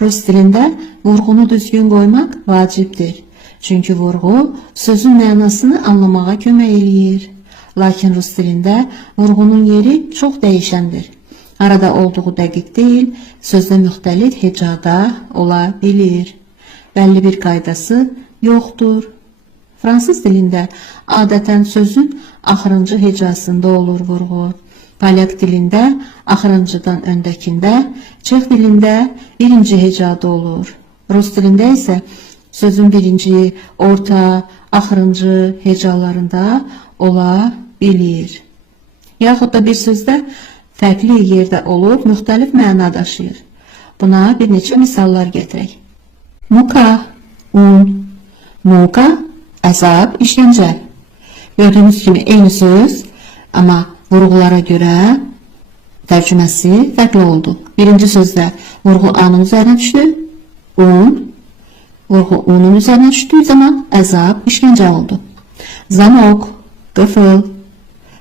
Rus dilində vurğunu düzgün qoymaq vacibdir. Çünki vurğu sözün mənasını anlamağa kömək eləyir. Lakin rus dilində vurğunun yeri çox dəyişəndir. Arada olduğu dəqiq deyil, sözdə müxtəlif hecada ola bilir. Bəlli bir qaydası yoxdur. Fransız dilində adətən sözün axırıncı hecasında olur vurğu. Polyak dilində axırıncıdan öndəkində, Çex dilində birinci hecada olur. Rus dilində isə sözün birinci, orta, axırıncı hecalarında ola bilir. Yaxud da bir sözdə fərqli yerdə olub, müxtəlif məna daşıyır. Buna bir neçə misallar gətirək. Muka, un. Muka, əzab, işgəncə. Gördüyünüz kimi eyni söz, amma vurğulara görə tərcüməsi fərqli oldu. Birinci sözdə vurğu A-nın üzərinə düşdü, un. Vurğu unun üzərinə düşdüyü zaman əzab, işgəncə oldu. Zamok, qıfıl.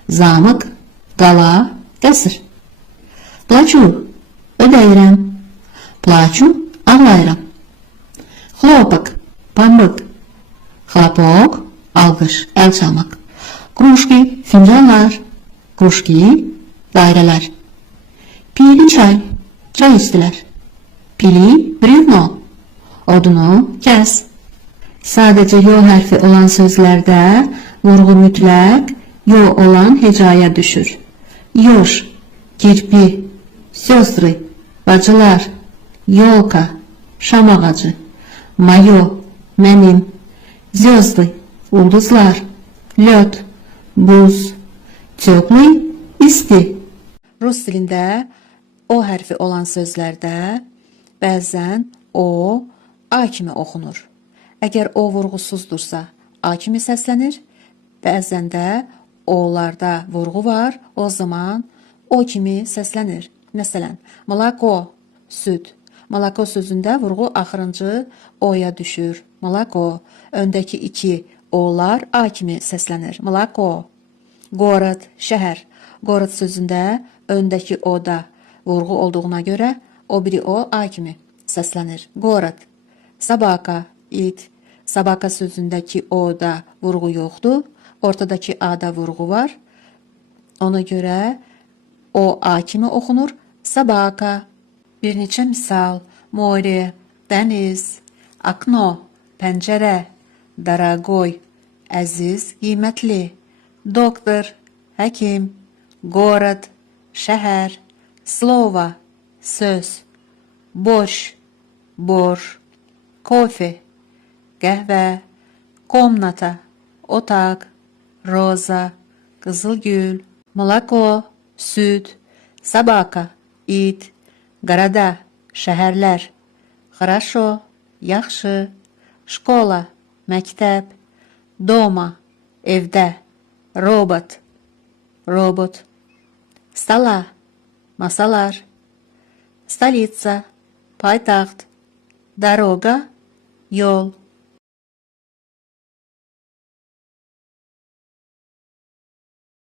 Zamıq, qala, qəsr. Plaçu, ödəyirəm. Plaçu, ağlayıram. Xlopaq, pambıq. Xlapok, alqış, əl çalmaq. Kruşki, fincanlar. Kruşki, dairələr. Pili çay, çay istilər. Pili, brivno. Odunu kəs. Sadəcə yo hərfi olan sözlərdə vurğu mütləq yo olan hecaya düşür. Yoş, kirpi, söstrı, bacılar, yolka, şam ağacı, mayo, mənim, звезды, ulduzlar, lёд, buz, teplый, isti. Rus dilində o hərfi olan sözlərdə bəzən o, A kimi oxunur. Əgər o vurğusuzdursa, A kimi səslənir. Bəzən də o'larda vurğu var, o zaman o kimi səslənir. Məsələn, malako, süd. Malako sözündə vurğu axırıncı o'ya düşür. Malako, öndəki iki o'lar A kimi səslənir. Malako. Город, şəhər. Город sözündə öndəki o'da vurğu olduğuna görə o biri o A kimi səslənir. Город. Sabaka, it. Sabaka sözündəki o'da vurğu yoxdur. Ortadakı A-da vurğu var. Ona görə o A kimi oxunur. Sabaka. Bir neçə misal. More, dəniz. Akno, pəncərə. Daragoy, əziz, qiymətli. Doktor, həkim. Город, şəhər. Слово, söz. Борщ, borş. Кофе, qəhvə. Комната, otaq. Roza, qızılgül. Молоко, süd. Собака, it. Города, şəhərlər. Хорошо, yaxşı. Школа, məktəb. Дома, evdə. Robot, robot. Стола, masalar. Столица, paytaxt. Дорога, yol.